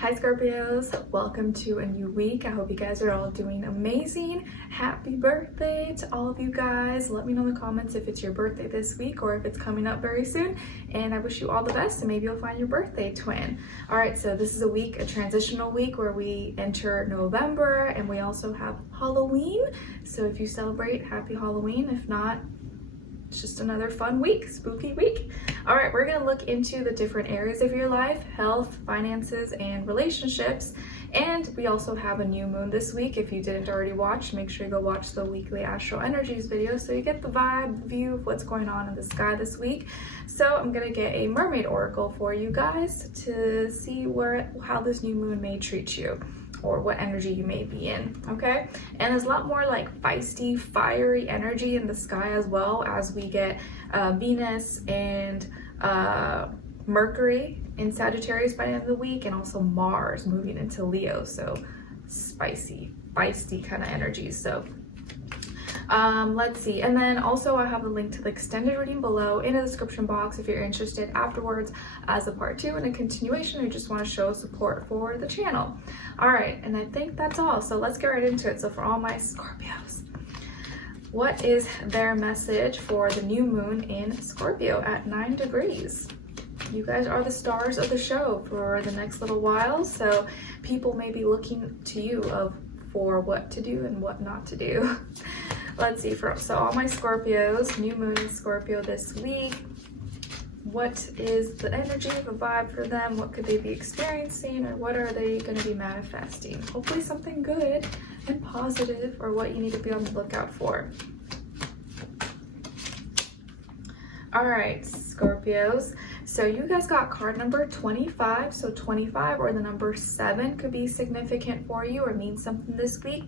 Hi Scorpios, welcome to a new week. I hope you guys are all doing amazing. Happy birthday to all of you guys. Let me know in the comments if it's your birthday this week or if it's coming up very soon. And I wish you all the best and maybe you'll find your birthday twin. All right, so this is a transitional week where we enter November and we also have Halloween. So if you celebrate, happy Halloween. If not, it's just another fun week, spooky week. All right, we're gonna look into the different areas of your life: health, finances, and relationships. And we also have a new moon this week. If you didn't already watch, make sure you go watch the weekly astro energies video so you get the vibe, view of what's going on in the sky this week. So I'm gonna get a mermaid oracle for you guys to see how this new moon may treat you, or what energy you may be in, okay? And there's a lot more like feisty, fiery energy in the sky as well, as we get Venus and Mercury in Sagittarius by the end of the week, and also Mars moving into Leo. So spicy, feisty kind of energies. So let's see. And then also I have a link to the extended reading below in the description box if you're interested afterwards as a part 2 and a continuation, or just want to show support for the channel. All right, and I think that's all. So let's get right into it. So for all my Scorpios, what is their message for the new moon in Scorpio at 9 degrees? You guys are the stars of the show for the next little while, so people may be looking to you for what to do and what not to do. Let's see, so all my Scorpios, new moon in Scorpio this week, what is the energy, the vibe for them? What could they be experiencing, or what are they going to be manifesting? Hopefully something good and positive, or what you need to be on the lookout for. All right, Scorpios. So you guys got card number 25. So 25 or the number 7 could be significant for you or mean something this week.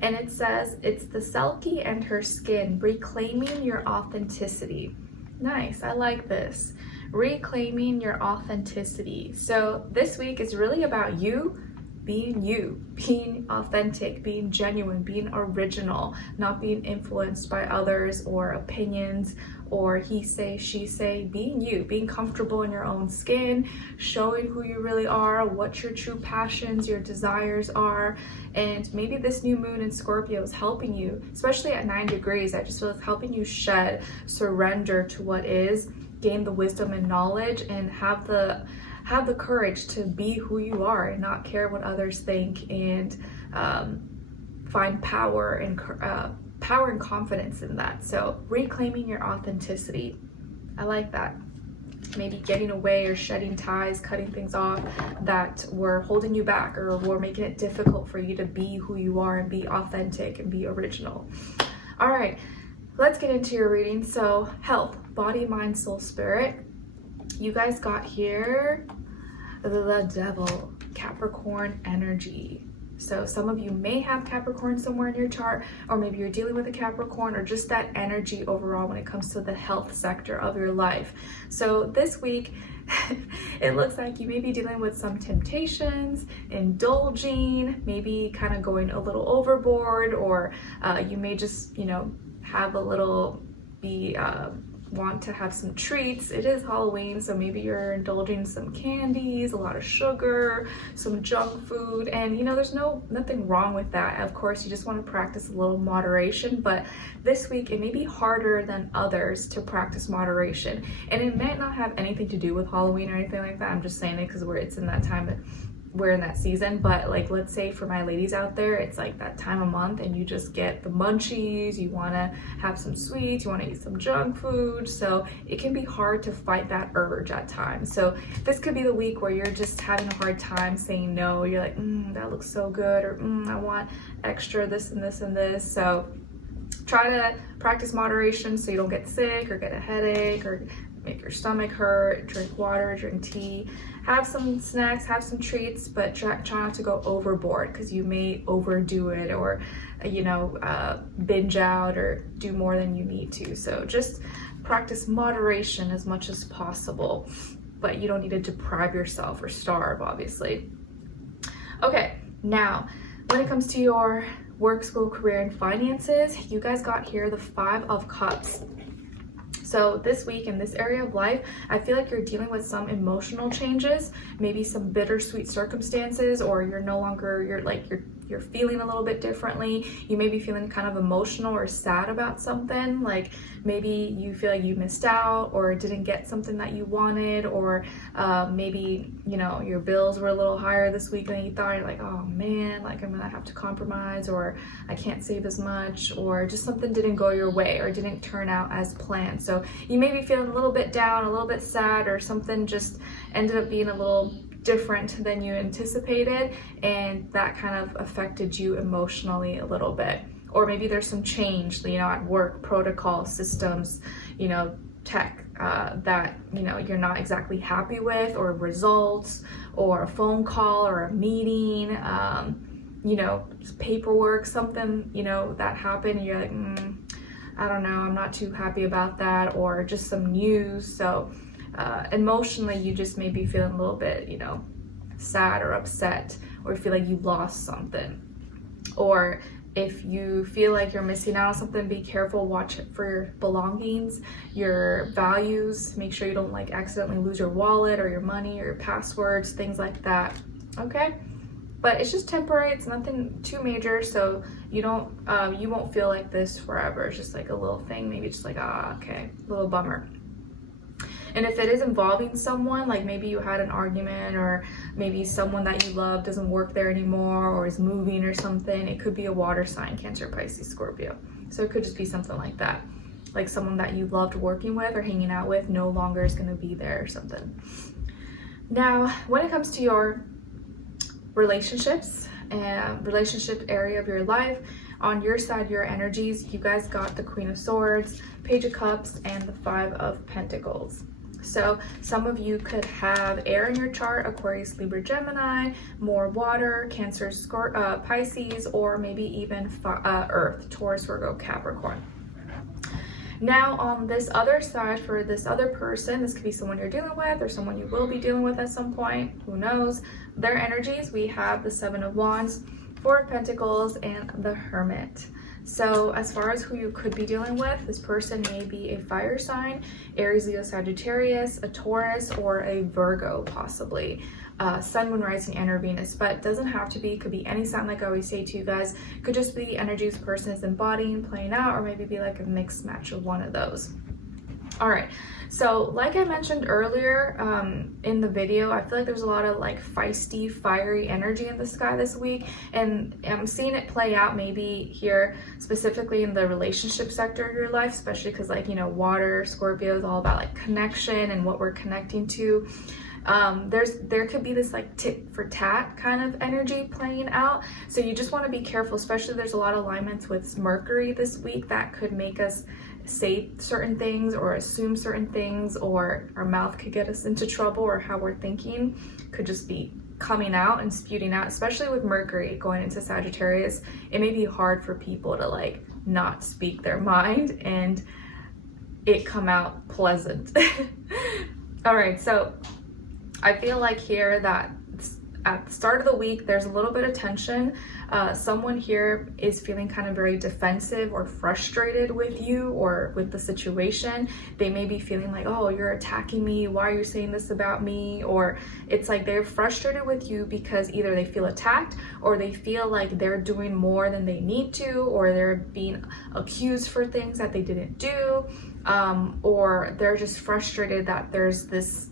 And it says it's the Selkie and her skin, reclaiming your authenticity. Nice, I like this. Reclaiming your authenticity. So this week is really about you, being authentic, being genuine, being original, not being influenced by others or opinions or he say, she say. Being you, being comfortable in your own skin, showing who you really are, what your true passions, your desires are. And maybe this new moon in Scorpio is helping you, especially at 9 degrees. I just feel it's helping you surrender to what is, gain the wisdom and knowledge, and have the courage to be who you are and not care what others think, and find power and confidence in that. So reclaiming your authenticity, I like that. Maybe getting away or shedding ties, cutting things off that were holding you back or were making it difficult for you to be who you are and be authentic and be original. All right, let's get into your reading. So health, body, mind, soul, spirit. You guys got here the Devil, Capricorn energy. So some of you may have Capricorn somewhere in your chart, or maybe you're dealing with a Capricorn, or just that energy overall when it comes to the health sector of your life. So this week, it looks like you may be dealing with some temptations, indulging, maybe kind of going a little overboard, or you may just, have a little want to have some treats. It is Halloween, so maybe you're indulging some candies, a lot of sugar, some junk food, and there's nothing wrong with that. Of course, you just want to practice a little moderation, but this week it may be harder than others to practice moderation, and it might not have anything to do with Halloween or anything like that. I'm just saying it because it's in that time, we're in that season. But like, let's say for my ladies out there, it's like that time of month and you just get the munchies, you want to have some sweets, you want to eat some junk food, so it can be hard to fight that urge at times. So this could be the week where you're just having a hard time saying no. You're like, that looks so good, or I want extra this and this and this. So try to practice moderation so you don't get sick or get a headache or make your stomach hurt. Drink water, drink tea, have some snacks, have some treats, but try not to go overboard, because you may overdo it, or binge out or do more than you need to. So just practice moderation as much as possible, but you don't need to deprive yourself or starve, obviously. Okay, now when it comes to your work, school, career, and finances, you guys got here the 5 of Cups. So this week in this area of life, I feel like you're dealing with some emotional changes, maybe some bittersweet circumstances, or you're no longer, you're feeling a little bit differently. You may be feeling kind of emotional or sad about something, like maybe you feel like you missed out or didn't get something that you wanted, or maybe, you know, your bills were a little higher this week than you thought. You're like, oh man, like I'm gonna have to compromise, or I can't save as much, or just something didn't go your way or didn't turn out as planned. So you may be feeling a little bit down, a little bit sad, or something just ended up being a little different than you anticipated, and that kind of affected you emotionally a little bit. Or maybe there's some change, you know, at work, protocol, systems, you know, tech that, you know, you're not exactly happy with, or results, or a phone call, or a meeting, you know, paperwork, something, you know, that happened, and you're like, I don't know, I'm not too happy about that, or just some news. So emotionally, you just may be feeling a little bit, you know, sad or upset, or feel like you lost something. Or if you feel like you're missing out on something, be careful, watch for your belongings, your values, make sure you don't like accidentally lose your wallet or your money or your passwords, things like that, okay? But it's just temporary, it's nothing too major, so you don't, you won't feel like this forever. It's just like a little thing, maybe just like, okay, a little bummer. And if it is involving someone, like maybe you had an argument, or maybe someone that you love doesn't work there anymore, or is moving or something, it could be a water sign, Cancer, Pisces, Scorpio. So it could just be something like that. Like someone that you loved working with or hanging out with no longer is gonna be there or something. Now, when it comes to your relationships and relationship area of your life, on your side, your energies, you guys got the Queen of Swords, Page of Cups, and the Five of Pentacles. So some of you could have air in your chart, Aquarius, Libra, Gemini, more water, Cancer, Pisces, or maybe even Earth, Taurus, Virgo, Capricorn. Now on this other side, for this other person, this could be someone you're dealing with or someone you will be dealing with at some point, who knows, their energies, we have the Seven of Wands, Four of Pentacles, and the Hermit. So as far as who you could be dealing with, this person may be a fire sign, Aries, Leo, Sagittarius, a Taurus, or a Virgo possibly. Sun, Moon, Rising, and or Venus, but doesn't have to be, could be any sign. Like I always say to you guys, could just be energies the person is embodying, playing out, or maybe be like a mixed match of one of those. All right, so like I mentioned earlier in the video, I feel like there's a lot of like feisty, fiery energy in the sky this week, and I'm seeing it play out maybe here specifically in the relationship sector of your life, especially because, like, you know, water, Scorpio is all about like connection and what we're connecting to. There could be this like tit for tat kind of energy playing out, so you just want to be careful, especially there's a lot of alignments with Mercury this week that could make us say certain things or assume certain things, or our mouth could get us into trouble, or how we're thinking could just be coming out and spewing out, especially with Mercury going into Sagittarius. It may be hard for people to like not speak their mind and it come out pleasant. All right, so I feel like here that at the start of the week, there's a little bit of tension. Someone here is feeling kind of very defensive or frustrated with you or with the situation. They may be feeling like, oh, you're attacking me. Why are you saying this about me? Or it's like they're frustrated with you because either they feel attacked, or they feel like they're doing more than they need to, or they're being accused for things that they didn't do, or they're just frustrated that there's this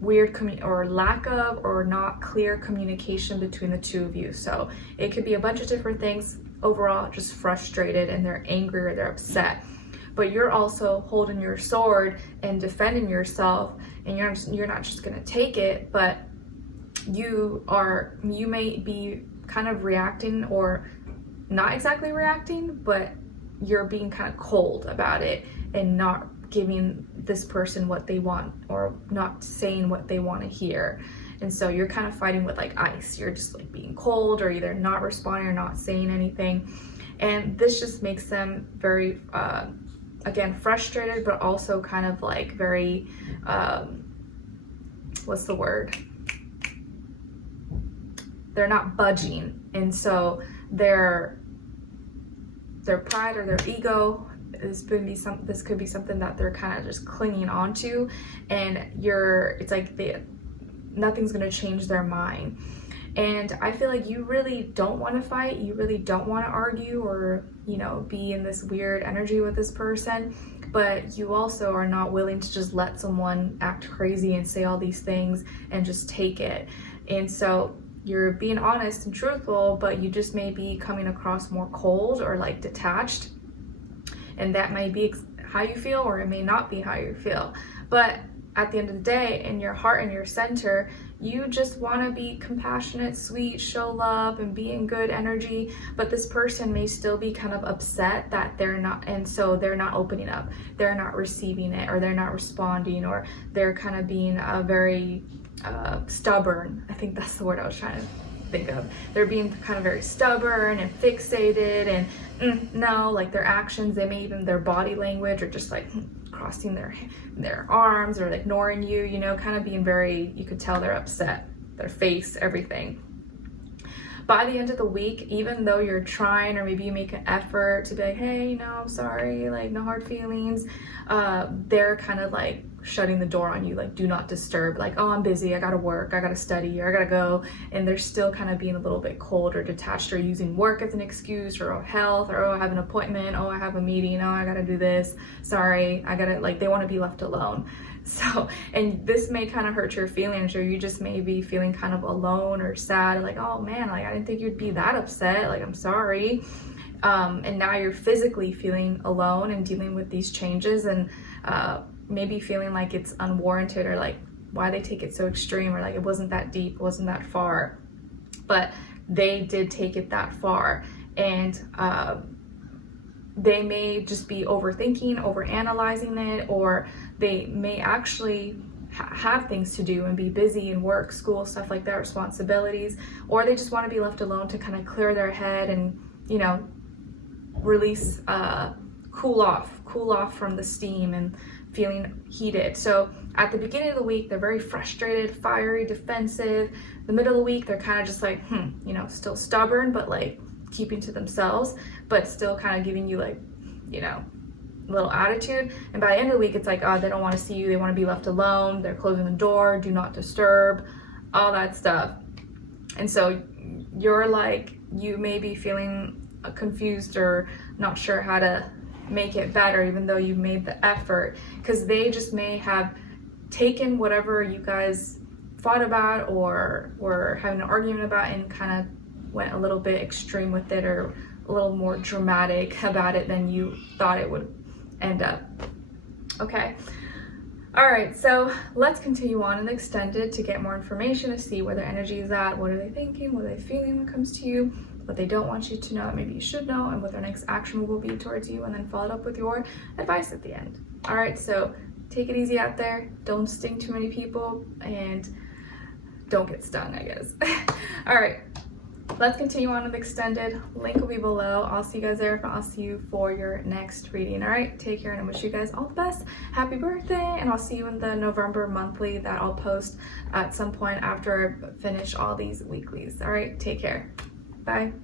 weird or lack of or not clear communication between the two of you. So it could be a bunch of different things. Overall, just frustrated, and they're angry or they're upset. But you're also holding your sword and defending yourself, and you're not just gonna take it, but you may be kind of reacting, or not exactly reacting, but you're being kind of cold about it and not giving this person what they want, or not saying what they want to hear. And so you're kind of fighting with like ice. You're just like being cold, or either not responding or not saying anything. And this just makes them very, again, frustrated, but also kind of like very, what's the word? They're not budging. And so their pride or their ego this could be something that they're kind of just clinging on to, and it's like nothing's going to change their mind. And I feel like you really don't want to fight, you really don't want to argue or, you know, be in this weird energy with this person, but you also are not willing to just let someone act crazy and say all these things and just take it. And so you're being honest and truthful, but you just may be coming across more cold or like detached, and that may be how you feel, or it may not be how you feel. But at the end of the day, in your heart and your center, you just want to be compassionate, sweet, show love, and be in good energy. But this person may still be kind of upset that they're not, and so they're not opening up, they're not receiving it, or they're not responding, or they're kind of being very stubborn. I think that's the word I was trying to think of. They're being kind of very stubborn and fixated, and no, like their actions, they may even, their body language, or just like crossing their arms or ignoring you, you know, kind of being very, you could tell they're upset, their face, everything. By the end of the week, even though you're trying, or maybe you make an effort to be like, hey, you know, I'm sorry, like no hard feelings, they're kind of like shutting the door on you, like do not disturb, like, oh, I'm busy, I gotta work, I gotta study, or I gotta go. And they're still kind of being a little bit cold or detached, or using work as an excuse, or health, or oh, I have an appointment, oh, I have a meeting, oh, I gotta do this, sorry, I gotta, like, they want to be left alone. So, and this may kind of hurt your feelings, or you just may be feeling kind of alone or sad, like, oh man, like I didn't think you'd be that upset, like I'm sorry. And now you're physically feeling alone and dealing with these changes, and maybe feeling like it's unwarranted, or like why they take it so extreme, or like it wasn't that deep, it wasn't that far. But they did take it that far, and they may just be overthinking, overanalyzing it, or they may actually have things to do and be busy in work, school, stuff like that, responsibilities, or they just want to be left alone to kind of clear their head and, you know, release, cool off from the steam and feeling heated. So at the beginning of the week, they're very frustrated, fiery, defensive. The middle of the week, they're kind of just like, you know, still stubborn, but like keeping to themselves, but still kind of giving you like, you know, a little attitude. And by the end of the week, it's like, oh, they don't want to see you, they want to be left alone, they're closing the door, do not disturb, all that stuff. And so you're like, you may be feeling confused or not sure how to make it better, even though you made the effort, because they just may have taken whatever you guys fought about or were having an argument about and kind of went a little bit extreme with it, or a little more dramatic about it than you thought it would end up. Okay. All right, so let's continue on in the extended to get more information, to see where their energy is at, what are they thinking, what are they feeling when it comes to you, what they don't want you to know, maybe you should know, and what their next action will be towards you, and then follow it up with your advice at the end. All right, so take it easy out there. Don't sting too many people, and don't get stung, I guess. All right, let's continue on with extended. Link will be below. I'll see you guys there. I'll see you for your next reading. All right, take care, and I wish you guys all the best. Happy birthday, and I'll see you in the November monthly that I'll post at some point after I finish all these weeklies. All right, take care. Bye.